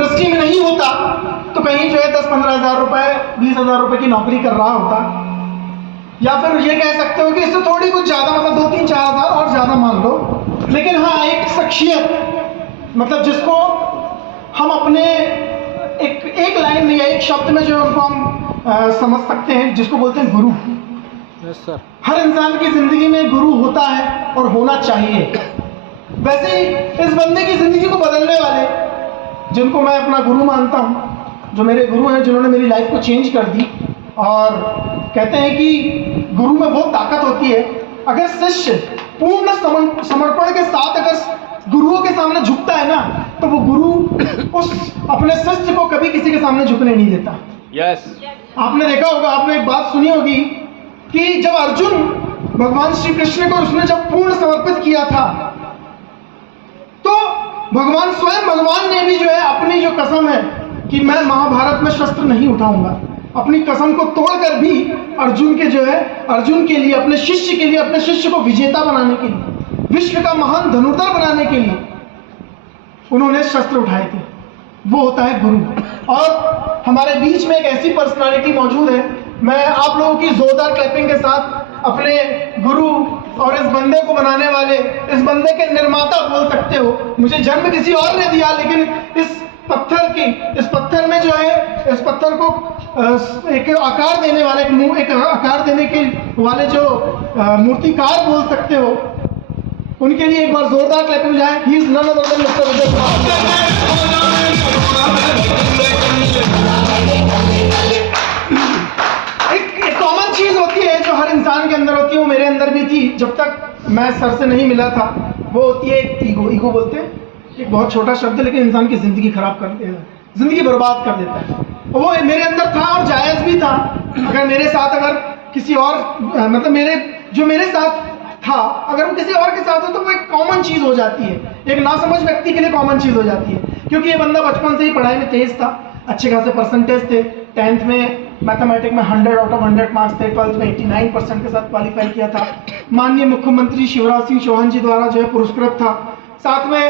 Industry में नहीं होता तो कहीं जो है 10-15 हज़ार रुपए 20 हज़ार रुपए की नौकरी कर रहा होता, या फिर ये कह सकते हो कि इससे थोड़ी कुछ ज़्यादा, मतलब 2-3-4 हज़ार और ज़्यादा मान लो। लेकिन हाँ, एक शख्सियत, मतलब जिसको हम अपने एक लाइन में या एक शब्द में जो उनको हम समझ सकते हैं, जिसको बोलते हैं गुरु। Yes sir. हर इंसान की जिंदगी में गुरु होता है और होना चाहिए। वैसे ही इस बंदे की जिंदगी को बदलने वाले, जिनको मैं अपना गुरु मानता हूँ, जो मेरे गुरु हैं, जिन्होंने मेरी लाइफ को चेंज कर दी, और कहते हैं कि गुरु में बहुत ताकत होती है। अगर शिष्य पूर्ण समर्पण के साथ अगर गुरुओं के सामने झुकता है ना, तो वो गुरु उस अपने शिष्य को कभी किसी के सामने झुकने नहीं देता। यस। आपने देखा होगा, आपने एक बात सुनी होगी कि जब अर्जुन भगवान श्री कृष्ण को उसने जब पूर्ण समर्पित किया था, तो भगवान स्वयं भगवान ने भी जो है अपनी जो कसम है कि मैं महाभारत में शस्त्र नहीं उठाऊंगा, अपनी कसम को तोड़कर भी अर्जुन के जो है, अर्जुन के लिए, अपने शिष्य के लिए, अपने शिष्य को विजेता बनाने के लिए, विश्व का महान धनुर्धर बनाने के लिए उन्होंने शस्त्र उठाए थे। वो होता है गुरु। और हमारे बीच में एक ऐसी पर्सनालिटी मौजूद है, मैं आप लोगों की जोरदार क्लैपिंग के साथ अपने गुरु और इस बंदे को बनाने वाले, इस बंदे के निर्माता बोल सकते हो। मुझे जन्म किसी और ने दिया, लेकिन इस पत्थर में जो है, इस पत्थर को एक आकार देने वाले, एक आकार देने के वाले जो मूर्तिकार बोल सकते हो, उनके लिए एक बार जोरदार क्लैपिंग जाए। He is none other than mister Vijay Kumar. एक कॉमन चीज होती है जो हर इंसान के अंदर होती है, वो मेरे अंदर भी थी जब तक मैं सर से नहीं मिला था। वो होती है एक ईगो। ईगो बोलते हैं, एक बहुत छोटा शब्द है, लेकिन इंसान की जिंदगी खराब कर देता है, जिंदगी बर्बाद कर देता है। वो मेरे अंदर था और जायज भी था। अगर मेरे साथ, अगर किसी और, मतलब मेरे साथ था, अगर वो किसी और के साथ हो तो वो एक कॉमन चीज हो जाती है, एक नासमझ व्यक्ति के लिए कॉमन चीज हो जाती है। क्योंकि ये बंदा बचपन से ही पढ़ाई में तेज था, अच्छे खासे परसेंटेज थे। 10th में मैथमेटिक्स में 100 आउट ऑफ 100 मार्क्स थे। 12th में 89% के साथ क्वालिफाई किया था। माननीय मुख्यमंत्री शिवराज सिंह चौहान जी द्वारा जो है पुरस्कृत था। साथ में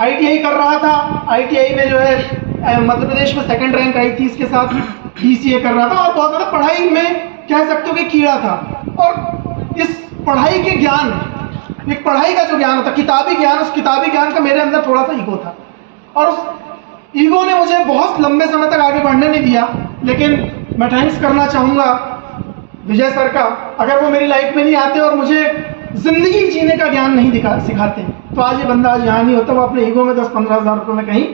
ITI कर रहा था। ITI में जो है मध्य प्रदेश में 2nd रैंक आई थी। इसके साथ DCA कर रहा था और बहुत ज़्यादा पढ़ाई में कह सकते हो कि कीड़ा था। और इस पढ़ाई के ज्ञान, एक पढ़ाई का जो ज्ञान होता, किताबी ज्ञान, उस किताबी ज्ञान का मेरे अंदर थोड़ा सा ईगो था, और उस ईगो ने मुझे बहुत लंबे समय तक आगे बढ़ने नहीं दिया। लेकिन मैं थैंक्स करना चाहूँगा विजय सर का। अगर वो मेरी लाइफ में नहीं आते और मुझे जिंदगी जीने का ज्ञान नहीं सिखाते, तो आज ये बंदा आज यहाँ नहीं होता। वो अपने ईगो में 10-15 हज़ार रुपये में कहीं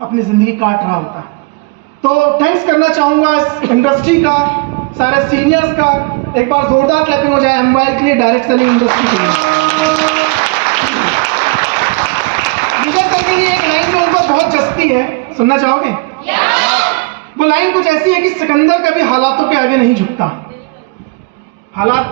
अपनी जिंदगी काट रहा होता। तो थैंक्स करना चाहूँगा इस इंडस्ट्री का, सारे सीनियर्स का। एक बार जोरदार क्लैपिंग हो जाए मोबाइल के लिए, डायरेक्ट सेलिंग इंडस्ट्री के लिए। विजय सर के लिए एक लाइन जो उनको बहुत जचती है, सुनना चाहोगे? वो लाइन कुछ ऐसी है कि सिकंदर कभी हालातों के आगे नहीं झुकता। हालात,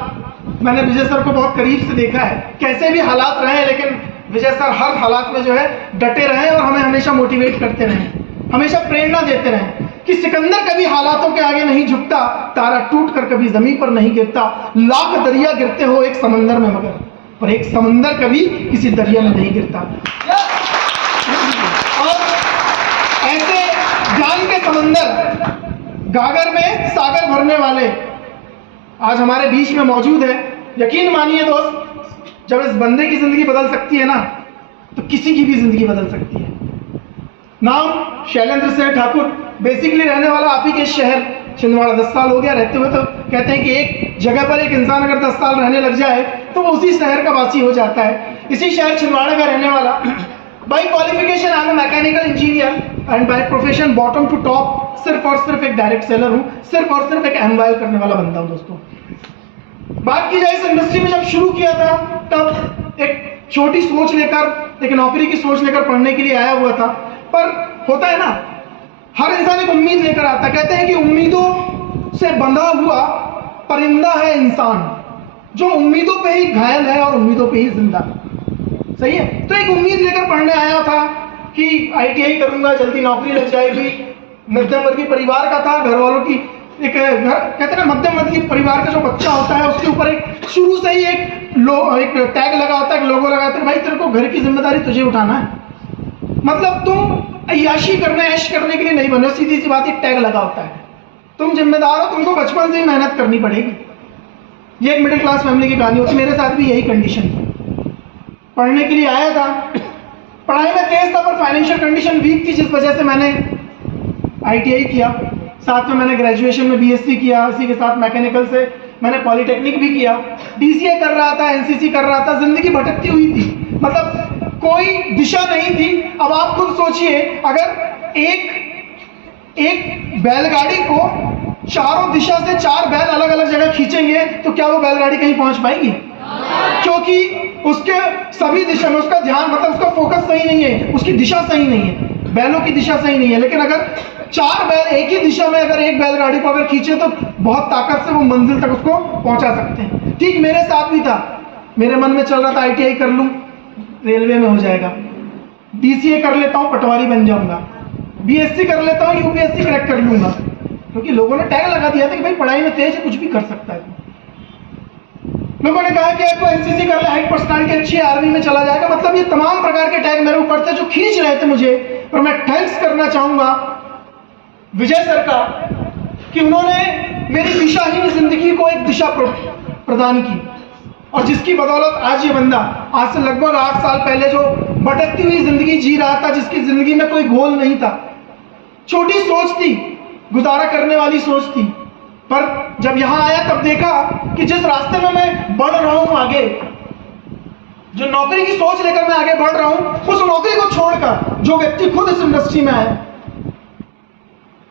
मैंने विजय सर को बहुत करीब से देखा है, कैसे भी हालात रहे, लेकिन विजय सर हर हालात में जो है डटे रहे और हमें हमेशा मोटिवेट करते रहे, हमेशा प्रेरणा देते रहे कि सिकंदर कभी हालातों के आगे नहीं झुकता, तारा टूट कर कभी जमीन पर नहीं गिरता, लाख दरिया गिरते हो एक समंदर में मगर, पर एक समंदर कभी किसी दरिया में नहीं गिरता। और ऐसे ज्ञान के समंदर, गागर में सागर भरने वाले आज हमारे बीच में मौजूद है। यकीन मानिए दोस्त, जब इस बंदे की जिंदगी बदल सकती है ना, तो किसी की भी जिंदगी बदल सकती है। नाम शैलेंद्र सिंह ठाकुर, बेसिकली रहने वाला आप ही के शहर छिंदवाड़ा। 10 साल हो गया रहते हुए। तो कहते हैं कि एक जगह पर एक इंसान अगर 10 साल रहने लग जाए तो वो उसी शहर का वासी हो जाता है। इसी शहर छिंदवाड़ा का रहने वाला। By qualification I am a mechanical engineer and by profession bottom to top सिर्फ और सिर्फ एक डायरेक्ट सेलर हूँ, सिर्फ और सिर्फ एक एमवाइल करने वाला बंदा हूँ। दोस्तों, बात की जाए इस इंडस्ट्री में जब शुरू किया था, तब एक छोटी सोच लेकर, एक नौकरी की सोच लेकर पढ़ने के लिए आया हुआ था। पर होता है ना, हर इंसान एक उम्मीद लेकर आता। कहते हैं कि उम्मीदों से बंधा हुआ परिंदा है इंसान, जो उम्मीदों पे ही घायल है और उम्मीदों पे ही जिंदा। सही है। तो एक उम्मीद लेकर पढ़ने आया था कि ITI करूंगा, जल्दी नौकरी लग जाएगी। मध्यम वर्गीय परिवार का था, घर वालों की एक कहते हैं ना, मध्यम वर्गीय परिवार का जो बच्चा होता है उसके ऊपर एक शुरू से ही एक टैग लगा होता है, एक लोगो लगा होता है, भाई तेरे को घर की जिम्मेदारी तुझे उठाना है। मतलब तुम अय्याशी करने, ऐश करने के लिए नहीं बने। सीधी सी बात, एक टैग लगा होता है, तुम जिम्मेदार हो, तुमको बचपन से ही मेहनत करनी पड़ेगी। ये एक मिडिल क्लास फैमिली की कहानी होती। मेरे साथ भी यही कंडीशन थी। पढ़ने के लिए आया था, पढ़ाई में तेज था, पर फाइनेंशियल कंडीशन वीक थी, जिस वजह से मैंने ITI किया। साथ में मैंने ग्रेजुएशन में BSc किया, इसी के साथ मैकेनिकल से मैंने पॉलिटेक्निक भी किया, DCA कर रहा था, NCC कर रहा था। जिंदगी भटकती हुई थी, मतलब कोई दिशा नहीं थी। अब आप खुद सोचिए, अगर एक बैलगाड़ी को चारों दिशा से 4 बैल अलग अलग जगह खींचेंगे तो क्या वो बैलगाड़ी कहीं पहुंच पाएगी? क्योंकि उसके सभी दिशा में उसका ध्यान, मतलब उसका फोकस सही नहीं है, उसकी दिशा सही नहीं है, बैलों की दिशा सही नहीं है। लेकिन अगर 4 बैल एक ही दिशा में अगर एक बैलगाड़ी को अगर खींचे तो बहुत ताकत से वो मंजिल तक उसको पहुंचा सकते हैं। ठीक मेरे साथ भी था। मेरे मन में चल रहा था ITI कर लूं, रेलवे में हो जाएगा, DCA कर लेता हूं, पटवारी बन जाऊंगा, BSc कर लेता हूं, UPSC क्रैक कर लूंगा, क्योंकि लोगों ने टैग लगा दिया था कि भाई पढ़ाई में तेज है, कुछ भी कर सकता है। लोगों ने कहा कि आपको NCC कर ले, हाइट पर्सनालिटी अच्छी है, आर्मी में चला जाएगा। मतलब ये तमाम प्रकार के टैग मेरे ऊपर थे जो खींच रहे थे मुझे। और मैं थैंक्स करना चाहूंगा विजय सर का कि उन्होंने मेरी दिशाहीन जिंदगी को एक दिशा प्रदान की, और जिसकी बदौलत आज ये बंदा आज से लगभग 8 साल पहले जो भटकती हुई जिंदगी जी रहा था, जिसकी जिंदगी में कोई गोल नहीं था, छोटी सोच थी, गुजारा करने वाली सोच थी, पर जब यहां आया तब देखा कि जिस रास्ते में मैं बढ़ रहा हूं आगे, जो नौकरी की सोच लेकर मैं आगे बढ़ रहा हूं, उस नौकरी को छोड़कर जो व्यक्ति खुद इस इंडस्ट्री में आया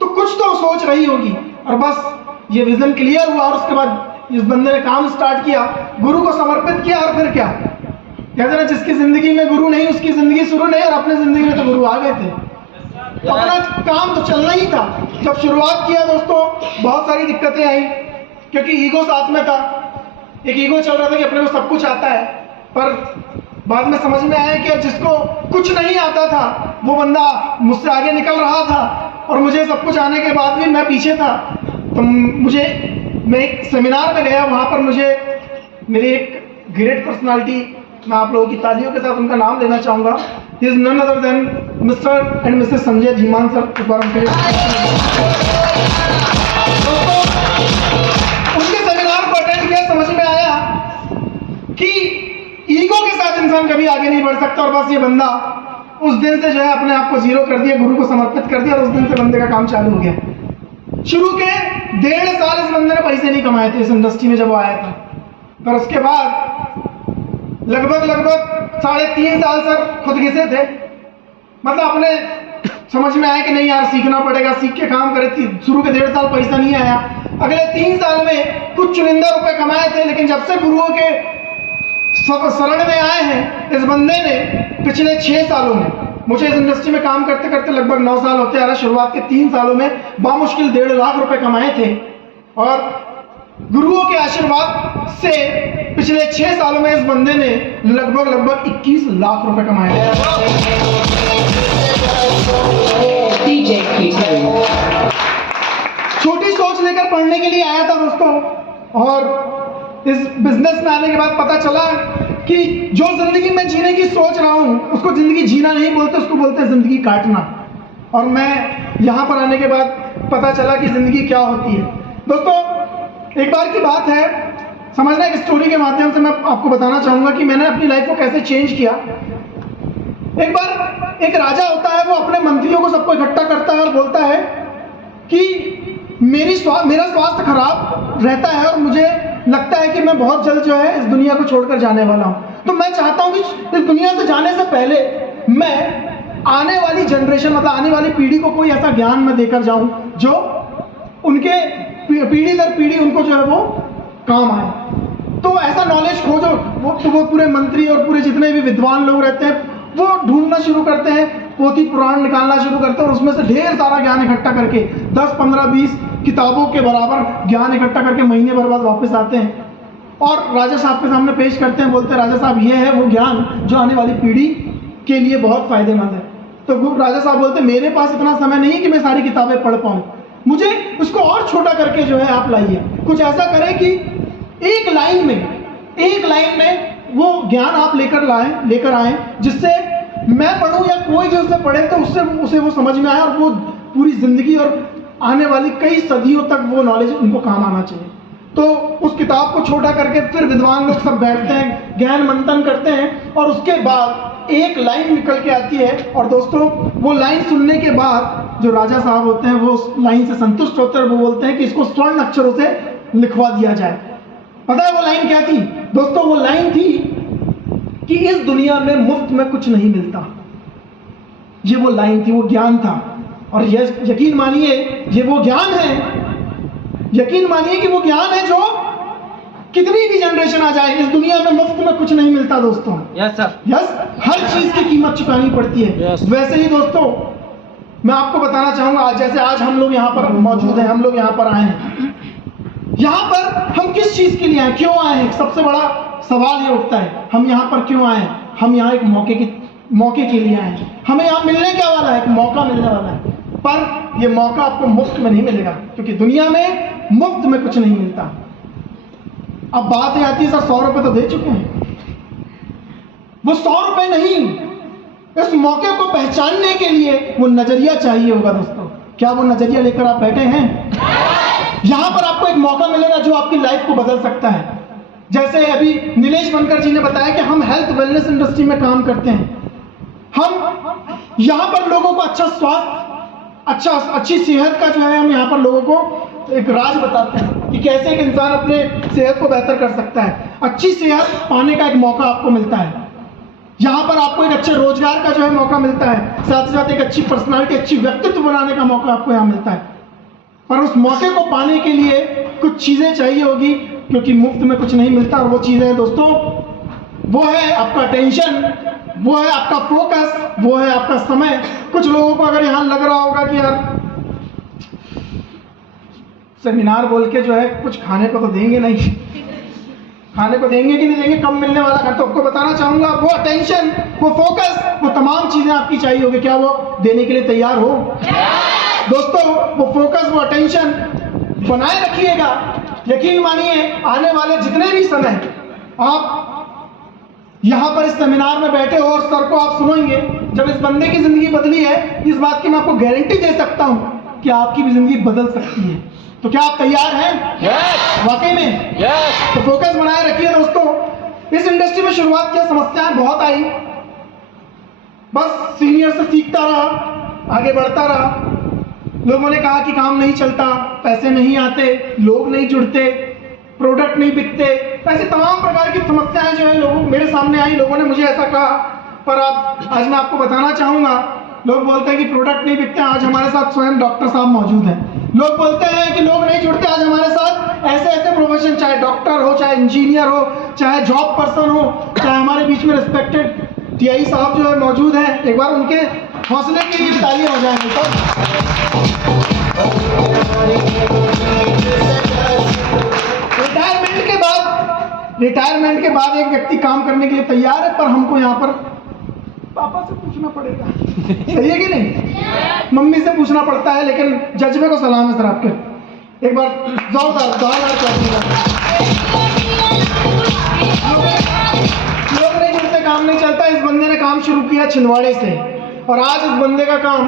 तो कुछ तो सोच रही होगी। और बस ये विजन क्लियर हुआ, और उसके बाद इस बंदे ने काम स्टार्ट किया, गुरु को समर्पित किया। और फिर क्या कहते हैं ना, जिसकी जिंदगी में गुरु नहीं उसकी जिंदगी शुरू नहीं, और अपने जिंदगी में तो गुरु आ गए थे। तो अपना काम तो चलना ही था। जब शुरुआत किया दोस्तों, बहुत सारी दिक्कतें आई, क्योंकि ईगो साथ में था। एक ईगो चल रहा था कि अपने को सब कुछ आता है, पर बाद में समझ में आया कि जिसको कुछ नहीं आता था वो बंदा मुझसे आगे निकल रहा था, और मुझे सब कुछ आने के बाद भी मैं पीछे था। तो मैं एक सेमिनार में गया, वहाँ पर मुझे मेरी एक ग्रेट पर्सनालिटी, मैं आप लोगों की तालियों के साथ उनका नाम लेना चाहूँगा, he is none other than Mr and Mrs Sanjay Dhiman sir. उनके सेमिनार को अटेंड किया, समझ में आया कि ईगो के साथ इंसान कभी आगे नहीं बढ़ सकता। और बस ये बंदा उस दिन से जो है अपने आप को जीरो कर दिया, गुरु को समर्पित कर दिया, और उस दिन से बंदे का काम चालू हो गया। शुरू के 1.5 साल इस बंदे ने पैसे नहीं कमाए थे इस इंडस्ट्री में जब वो आया था, पर उसके बाद लगभग 3.5 साल सर खुद घिसे थे। मतलब अपने समझ में आया कि नहीं यार सीखना पड़ेगा, सीख के काम करे। शुरू के 1.5 साल पैसा नहीं आया, अगले 3 साल में कुछ चुनिंदा रुपए कमाए थे। लेकिन जब से गुरुओं के शरण में आए हैं इस बंदे ने, पिछले 6 सालों में, मुझे इस इंडस्ट्री में काम करते करते लगभग 9 साल होते आ रहा, शुरुआत के 3 सालों में बामुश्किल 1.5 लाख रुपए कमाए थे। और गुरुओं के आशीर्वाद से पिछले 6 सालों में इस बंदे ने लगभग 21 लाख रुपए कमाए थे। छोटी सोच लेकर पढ़ने के लिए आया था दोस्तों, और इस बिजनेस में आने के बाद पता चला कि जो जिंदगी में जीने की सोच रहा हूं उसको जिंदगी जीना नहीं बोलते, उसको बोलते हैं जिंदगी काटना। और मैं यहां पर आने के बाद पता चला कि जिंदगी क्या होती है। दोस्तों एक बार की बात है, समझना, एक स्टोरी के माध्यम से मैं आपको बताना चाहूंगा कि मैंने अपनी लाइफ को कैसे चेंज किया। एक बार एक राजा होता है, वो अपने मंत्रियों को सबको इकट्ठा करता है और बोलता है कि मेरा स्वास्थ्य खराब रहता है और मुझे लगता है कि मैं बहुत जल्द जो है इस दुनिया को छोड़कर जाने वाला हूं। तो मैं चाहता हूं कि इस दुनिया से जाने से पहले मैं आने वाली जनरेशन, मतलब आने वाली पीढ़ी को कोई ऐसा ज्ञान मैं देकर जाऊं जो उनके पीढ़ी दर पीढ़ी उनको जो है वो काम आए। तो ऐसा नॉलेज खोजो। वो पूरे मंत्री और पूरे जितने भी विद्वान लोग रहते हैं वो ढूंढना शुरू करते हैं, पोथी पुराण निकालना शुरू करते हैं, और उसमें से ढेर सारा ज्ञान इकट्ठा करके 10, 15, 20 किताबों के बराबर ज्ञान इकट्ठा करके महीने भर बाद वापस आते हैं और राजा साहब के सामने पेश करते हैं। बोलते हैं राजा साहब ये है वो ज्ञान जो आने वाली पीढ़ी के लिए बहुत फायदेमंद है। तो राजा साहब बोलते हैं मेरे पास इतना समय नहीं है कि मैं सारी किताबें पढ़ पाऊँ, मुझे उसको और छोटा करके जो है आप लाइए, कुछ ऐसा करें कि एक लाइन में वो ज्ञान आप लेकर आए जिससे मैं पढ़ूं या कोई जो उसे पढ़े तो उससे उसे वो समझ में आए और वो पूरी जिंदगी और आने वाली कई सदियों तक वो नॉलेज उनको काम आना चाहिए। तो उस किताब को छोटा करके फिर विद्वान लोग सब बैठते हैं, ज्ञान मंथन करते हैं और उसके बाद एक लाइन निकल के आती है। और दोस्तों वो लाइन सुनने के बाद जो राजा साहब होते हैं वो उस लाइन से संतुष्ट होते हैं और वो बोलते हैं कि इसको स्वर्ण अक्षरों से लिखवा दिया जाए। पता है वो लाइन क्या थी दोस्तों? वो लाइन थी कि इस दुनिया में मुफ्त में कुछ नहीं मिलता। ये वो लाइन थी, वो ज्ञान था। और यकीन मानिए ये वो ज्ञान है, यकीन मानिए कि वो ज्ञान है जो कितनी भी जनरेशन आ जाए इस दुनिया में मुफ्त में कुछ नहीं मिलता दोस्तों। यस सर, यस, हर चीज की कीमत चुकानी पड़ती है। Yes. वैसे ही दोस्तों मैं आपको बताना चाहूंगा, आज जैसे आज हम लोग यहाँ पर मौजूद हैं, हम लोग यहाँ पर आए हैं, यहाँ पर हम किस चीज के लिए आए, क्यों आए हैं? सबसे बड़ा सवाल ये उठता है, हम यहाँ पर क्यों आए हैं? हम यहाँ एक मौके के लिए आए हैं। हमें यहाँ मिलने क्या वाला है? एक मौका मिलने वाला है। पर ये मौका आपको मुफ्त में नहीं मिलेगा, क्योंकि दुनिया में मुफ्त में कुछ नहीं मिलता। अब बात ये आती है, सर 100 रुपए तो दे चुके हैं। वो 100 रुपए नहीं, इस मौके को पहचानने के लिए वो नजरिया चाहिए होगा दोस्तों। क्या वो नजरिया लेकर आप बैठे हैं? यहां पर आपको एक मौका मिलेगा जो आपकी लाइफ को बदल सकता है। जैसे अभी नीलेश बनकर जी ने बताया कि हम हेल्थ वेलनेस इंडस्ट्री में काम करते हैं। हम यहां पर लोगों को अच्छा स्वास्थ्य, अच्छी सेहत का जो है, हम यहाँ पर लोगों को एक राज बताते हैं कि कैसे एक इंसान अपने सेहत को बेहतर कर सकता है। अच्छी सेहत पाने का एक मौका आपको मिलता है। यहाँ पर आपको एक अच्छे रोजगार का जो है मौका मिलता है, साथ ही साथ एक अच्छी पर्सनालिटी, अच्छी व्यक्तित्व बनाने का मौका आपको यहाँ मिलता है। पर उस मौके को पाने के लिए कुछ चीजें चाहिए होगी, क्योंकि मुफ्त में कुछ नहीं मिलता। और वो चीजें हैं दोस्तों, वो है आपका टेंशन, वो है आपका फोकस, वो है आपका समय। कुछ लोगों को अगर यहाँ लग रहा होगा कि यार सेमिनार बोल के जो है कुछ खाने को तो देंगे नहीं, खाने को देंगे कि नहीं देंगे, कम मिलने वाला है, तो आपको बताना चाहूंगा वो अटेंशन, वो फोकस, वो तमाम चीजें आपकी चाहिए होगी। क्या वो देने के लिए तैयार हो? दोस्तों वो फोकस, वो अटेंशन बनाए रखिएगा। यकीन मानिए आने वाले जितने भी समय आप यहाँ पर इस सेमिनार में बैठे हो और सर को आप सुनेंगे, जब इस बंदे की जिंदगी बदली है, इस बात की मैं आपको गारंटी दे सकता हूँ कि आपकी भी जिंदगी बदल सकती है। तो क्या आप तैयार हैं? यस, वाकई में? यस। तो फोकस बनाए रखिए दोस्तों। इस इंडस्ट्री में शुरुआत किया, समस्याएं बहुत आई, बस सीनियर से सीखता रहा, आगे बढ़ता रहा। लोगों ने कहा कि काम नहीं चलता, पैसे नहीं आते, लोग नहीं जुड़ते, प्रोडक्ट नहीं बिकते, ऐसी तमाम प्रकार की समस्याएं जो है लोगों मेरे सामने आई। लोगों ने मुझे ऐसा कहा, पर आज मैं आपको बताना चाहूंगा, लोग बोलते हैं कि प्रोडक्ट नहीं बिकते। आज हमारे साथ स्वयं डॉक्टर साहब मौजूद हैं। लोग बोलते हैं कि लोग नहीं जुड़ते, आज हमारे साथ ऐसे ऐसे प्रोफेशन, चाहे डॉक्टर हो, चाहे इंजीनियर हो, चाहे जॉब पर्सन हो, चाहे हमारे बीच में रिस्पेक्टेड टीआई साहब जो है मौजूद हैं। एक बार उनके हौसले के लिए तालियां हो जाएंगे सब। रिटायरमेंट के बाद एक व्यक्ति काम करने के लिए तैयार है, पर हमको यहाँ पर पापा से पूछना पड़ेगा। सही है कि नहीं? मम्मी से पूछना पड़ता है, लेकिन जज्बे को सलाम है सर आपके। एक बार जोरदार लोग नहीं जुड़ते, काम नहीं चलता। इस बंदे ने काम शुरू किया छिंदवाड़े से, और आज इस बंदे का काम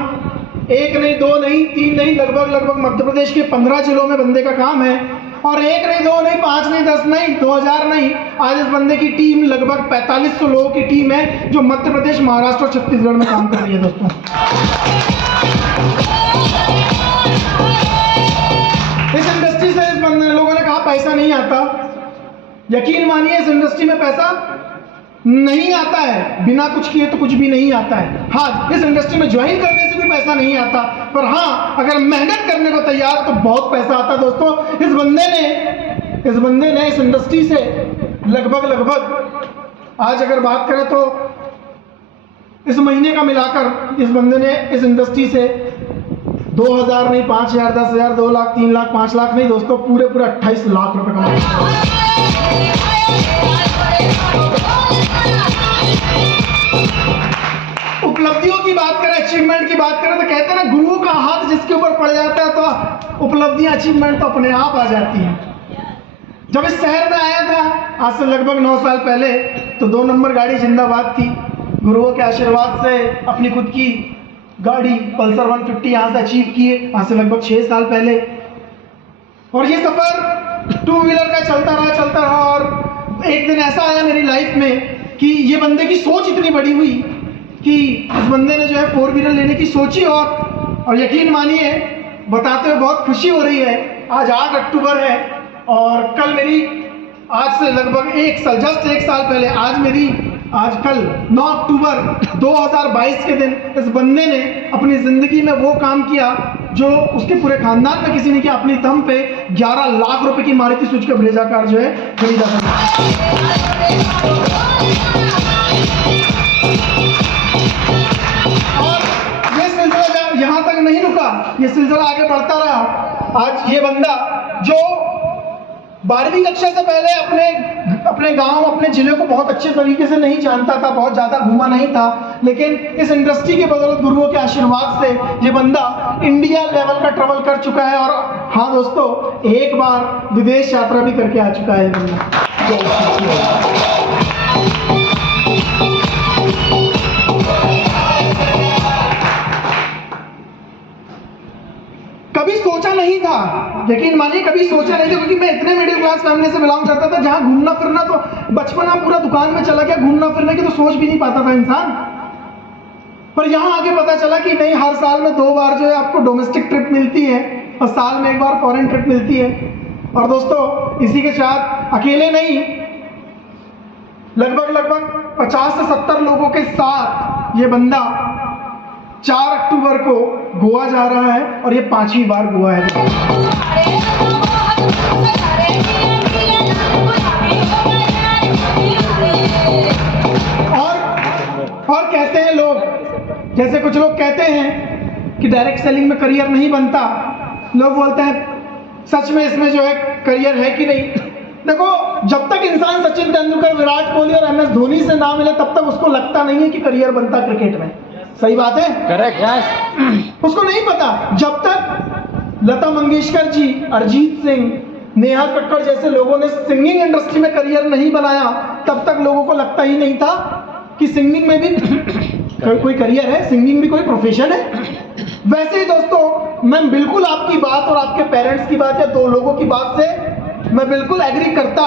1 नहीं 2 नहीं 3 नहीं, लगभग मध्य प्रदेश के 15 जिलों में बंदे का काम है। और 1 नहीं 2 नहीं 5 नहीं 10 नहीं 2000 नहीं, आज इस बंदे की टीम लगभग 4500 लोगों की टीम है, जो मध्य प्रदेश, महाराष्ट्र और छत्तीसगढ़ में काम कर रही है दोस्तों। इस इंडस्ट्री से इस बंदे, लोगों ने कहा पैसा नहीं आता। यकीन मानिए इस इंडस्ट्री में पैसा नहीं आता है, बिना कुछ किए तो कुछ भी नहीं आता है। हाँ, इस इंडस्ट्री में ज्वाइन करने से भी पैसा नहीं आता, पर हाँ अगर मेहनत करने को तैयार तो बहुत पैसा आता है दोस्तों। इस बंदे ने इस इंडस्ट्री से लगभग आज अगर बात करें तो इस महीने का मिलाकर इस बंदे ने इस इंडस्ट्री से 2000 नहीं 5000 10,000 2 लाख 3 लाख 5 लाख नहीं दोस्तों, पूरे 28 लाख रुपए कमाए। उपलब्धियों की बात करें, अचीवमेंट की बात करें, तो कहते हैं ना गुरु का हाथ जिसके ऊपर पड़ जाता है तो उपलब्धियां, अचीवमेंट तो अपने आप आ जाती हैं। जब इस शहर में आया था आज से लगभग 9 साल पहले, तो 2 नंबर गाड़ी जिंदाबाद थी। गुरुओं के आशीर्वाद से अपनी खुद की गाड़ी पल्सर 150 यहाँ से अचीव किए, आज से लगभग 6 साल पहले। और ये सफ़र 2 व्हीलर का चलता रहा और एक दिन ऐसा आया मेरी लाइफ में कि ये बंदे की सोच इतनी बड़ी हुई कि इस बंदे ने जो है 4 व्हीलर लेने की सोची और यकीन मानिए बताते हुए बहुत खुशी हो रही है। आज 8 अक्टूबर है और कल मेरी, आज से लगभग 1 साल, जस्ट 1 साल पहले आज कल 9 अक्टूबर 2022 के दिन इस बंदे ने अपनी ज़िंदगी में वो काम किया जो उसके पूरे खानदान में किसी ने किया। अपनी दम पे 11 लाख रुपए की मारुति सुजुकी ब्रेजा कार जो है खरीदा था। और ये सिलसिला यहाँ तक नहीं रुका, ये सिलसिला आगे बढ़ता रहा। आज ये बंदा जो 12वीं कक्षा से पहले अपने गांव, अपने जिले को बहुत अच्छे तरीके से नहीं जानता था, बहुत ज़्यादा घूमा नहीं था, लेकिन इस इंडस्ट्री की बदौलत, गुरुओं के आशीर्वाद से ये बंदा इंडिया लेवल का ट्रैवल कर चुका है। और हाँ दोस्तों, एक बार विदेश यात्रा भी करके आ चुका है बंदा। कभी सोचा नहीं था, यकीन मानिए कभी सोचा नहीं था, क्योंकि मैं इतने मिडिल क्लास फैमिली से बिलोंग करता था जहां घूमना फिरना तो बचपना पूरा दुकान में चला गया, घूमना फिरने की तो सोच भी नहीं पाता था इंसान। पर यहां आके पता चला कि नहीं, हर साल में 2 बार जो है आपको डोमेस्टिक ट्रिप मिलती है और साल में 1 बार फॉरेन ट्रिप मिलती है। और दोस्तों, इसी के साथ अकेले नहीं, लगभग 50 से 70 लोगों के साथ ये बंदा 4 अक्टूबर को गोवा जा रहा है और ये 5वीं बार गोवा है। और कहते हैं लोग, जैसे कुछ लोग कहते हैं कि डायरेक्ट सेलिंग में करियर नहीं बनता, लोग बोलते हैं सच में इसमें जो है करियर है कि नहीं। देखो, जब तक इंसान सचिन तेंदुलकर, विराट कोहली और MS धोनी से ना मिले तब तक उसको लगता नहीं है कि करियर बनता क्रिकेट में। सही बात है? Correct, yes. उसको नहीं पता। जब तक लता मंगेशकर जी, अरिजीत सिंह, नेहा कक्कड़ जैसे लोगों ने सिंगिंग इंडस्ट्री में करियर नहीं बनाया, तब तक लोगों को लगता ही नहीं था कि सिंगिंग में भी कोई करियर है, सिंगिंग भी कोई प्रोफेशन है। वैसे ही दोस्तों, मैं बिल्कुल आपकी बात और आपके पेरेंट्स की बात या 2 लोगों की बात से मैं बिल्कुल एग्री करता।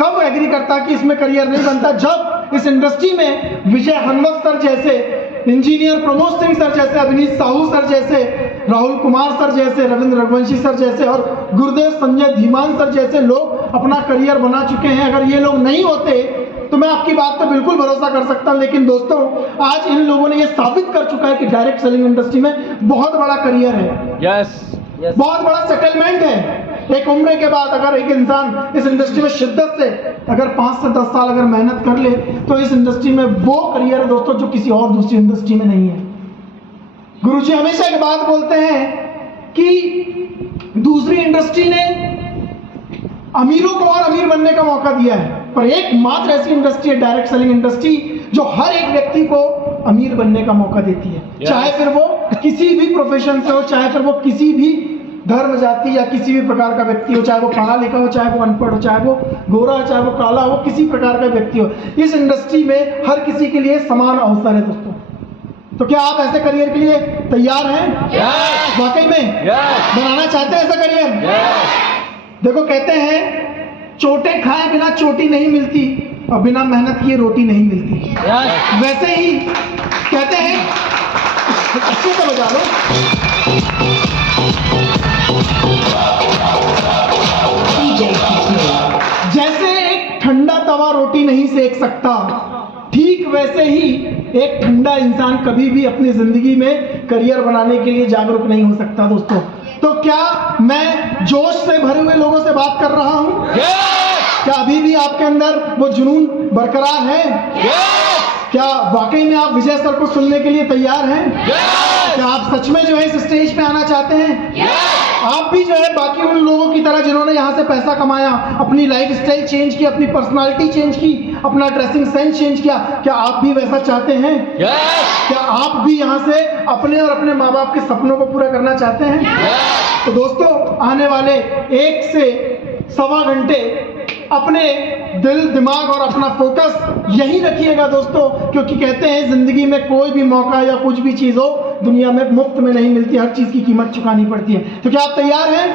कब एग्री करता कि इसमें करियर नहीं बनता? जब इस इंडस्ट्री में विजय हनवत सर जैसे, इंजीनियर प्रमोद सिंह सर जैसे, अभिनीत साहू सर जैसे, राहुल कुमार सर जैसे, रविंद्र रघुवंशी सर जैसे और गुरुदेव संजय धीमान सर जैसे लोग अपना करियर बना चुके हैं। अगर ये लोग नहीं होते तो मैं आपकी बात पर बिल्कुल भरोसा कर सकता। लेकिन दोस्तों, आज इन लोगों ने ये साबित कर चुका है कि डायरेक्ट सेलिंग इंडस्ट्री में बहुत बड़ा करियर है। यस, बहुत बड़ा सेटलमेंट है। एक उम्र के बाद अगर एक इंसान इस इंडस्ट्री में शिद्दत से अगर 5 से 10 साल अगर मेहनत कर ले तो इस इंडस्ट्री में वो करियर है दोस्तों जो किसी और दूसरी इंडस्ट्री में नहीं है। गुरुजी हमेशा एक बात बोलते हैं कि दूसरी इंडस्ट्री ने अमीरों को और अमीर बनने का मौका दिया है, पर एकमात्र ऐसी इंडस्ट्री है डायरेक्ट सेलिंग इंडस्ट्री जो हर एक व्यक्ति को अमीर बनने का मौका देती है। चाहे फिर वो किसी भी प्रोफेशन से हो, चाहे फिर वो किसी भी धर्म, जाति या किसी भी प्रकार का व्यक्ति हो, चाहे वो पढ़ा लिखा हो, चाहे वो अनपढ़ हो, चाहे वो गोरा हो, चाहे वो काला हो, किसी प्रकार का व्यक्ति हो। इस इंडस्ट्री में हर किसी के लिए समान अवसर है दोस्तों। तो क्या आप ऐसे करियर के लिए तैयार हैं? वाकई में बनाना चाहते हैं ऐसा करियर? देखो, कहते हैं चोटें खाए बिना चोटी नहीं मिलती और बिना मेहनत किए रोटी नहीं मिलती। वैसे ही कहते हैं, अच्छे से बजा लो। जैसे एक ठंडा तवा रोटी नहीं सेक सकता, ठीक वैसे ही एक ठंडा इंसान कभी भी अपनी जिंदगी में करियर बनाने के लिए जागरूक नहीं हो सकता दोस्तों। तो क्या मैं जोश से भरे हुए लोगों से बात कर रहा हूं? क्या अभी भी आपके अंदर वो जुनून बरकरार है? क्या वाकई में आप विजय सर को सुनने के लिए तैयार हैं? क्या आप सच में जो है इस स्टेज पे आना चाहते हैं? आप भी जो है बाकी उन लोगों की तरह जिन्होंने यहाँ से पैसा कमाया, अपनी लाइफ स्टाइल चेंज की, अपनी पर्सनालिटी चेंज की, अपना ड्रेसिंग सेंस चेंज किया, क्या आप भी वैसा चाहते हैं? क्या आप भी यहाँ से अपने और अपने माँ बाप के सपनों को पूरा करना चाहते हैं? तो दोस्तों, आने वाले 1 से 1.25 घंटे अपने दिल दिमाग और अपना फोकस यही रखिएगा दोस्तों, क्योंकि कहते हैं ज़िंदगी में कोई भी मौका या कुछ भी चीज़ हो दुनिया में मुफ्त में नहीं मिलती, हर चीज़ की कीमत चुकानी पड़ती है। तो क्या आप तैयार हैं?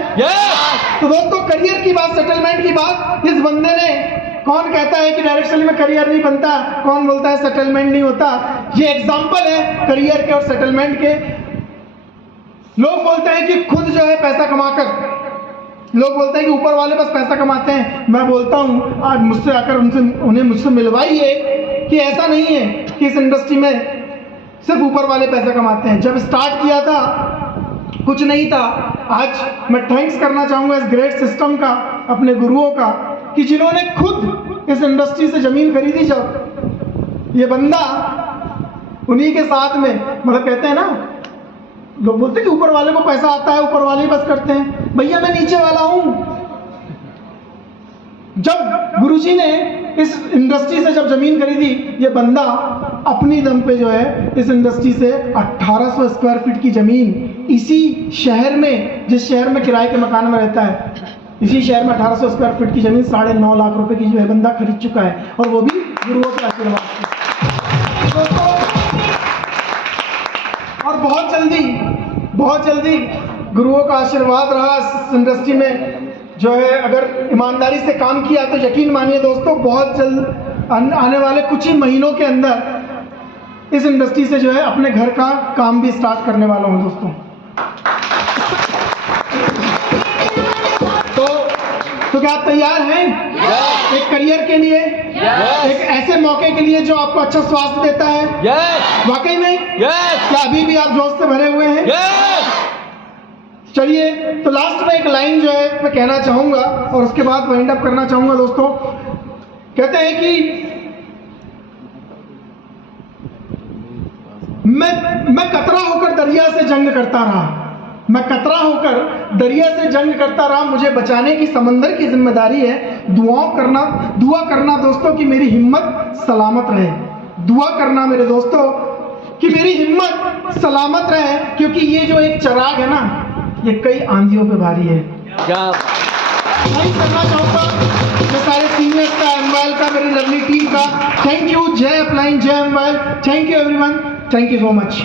तो दोस्तों करियर की बात, सेटलमेंट की बात, इस बंदे ने, कौन कहता है कि डायरेक्ट सेलिंग में करियर नहीं बनता, कौन बोलता है सेटलमेंट नहीं होता, ये एग्जाम्पल है करियर के और सेटलमेंट के। लोग बोलते हैं कि खुद जो है पैसा कमाकर, लोग बोलते हैं कि ऊपर वाले बस पैसा कमाते हैं। मैं बोलता हूं आज मुझसे आकर उन्हें मुझसे मिलवाइए कि ऐसा नहीं है कि इस इंडस्ट्री में सिर्फ ऊपर वाले पैसा कमाते हैं। जब स्टार्ट किया था कुछ नहीं था। आज मैं थैंक्स करना चाहूंगा इस ग्रेट सिस्टम का, अपने गुरुओं का, कि जिन्होंने खुद इस इंडस्ट्री से जमीन खरीदी। जब ये बंदा उन्हीं के साथ में, मतलब कहते हैं ना, लोग बोलते हैं कि ऊपर वाले को पैसा आता है, ऊपर वाले ही बस करते हैं। भैया मैं नीचे वाला हूं। जब गुरुजी ने इस इंडस्ट्री से जब जमीन खरीदी, ये बंदा अपनी दम पे जो है इस इंडस्ट्री से 1800 स्क्वायर फीट की जमीन इसी शहर में, जिस शहर में किराए के मकान में रहता है, इसी शहर में 1800 स्क्वायर फीट की जमीन 9.5 लाख रुपए की जो है बंदा खरीद चुका है, और वो भी गुरुओं के आशीर्वाद से। दोस्तों और बहुत जल्दी गुरुओं का आशीर्वाद रहा इस इंडस्ट्री में, जो है अगर ईमानदारी से काम किया तो यकीन मानिए दोस्तों बहुत जल्द आने वाले कुछ ही महीनों के अंदर इस इंडस्ट्री से जो है अपने घर का काम भी स्टार्ट करने वाला हूं दोस्तों। तो क्या आप तैयार हैं? एक करियर के लिए, एक ऐसे मौके के लिए जो आपको अच्छा स्वास्थ्य देता है? वाकई में? क्या अभी भी आप जोश से भरे हुए हैं? चलिए, तो लास्ट में एक लाइन जो है मैं कहना चाहूंगा और उसके बाद वाइंड अप करना चाहूंगा दोस्तों। कहते हैं कि मैं कतरा होकर दरिया से जंग करता रहा, मैं कतरा होकर दरिया से जंग करता रहा, मुझे बचाने की समंदर की जिम्मेदारी है। दुआ करना दोस्तों कि मेरी हिम्मत सलामत रहे। दुआ करना मेरे दोस्तों कि मेरी हिम्मत सलामत रहे, क्योंकि ये जो एक चिराग है ना, ये कई आंधियों पे भारी है। थैंक्स करना चाहूँगा मैं सारे सीनियर्स का, एमवाइल का, मेरी लवली टीम का। Thank you. जय अपलाइन, जय एमवाइल। Thank you everyone. Thank you so much.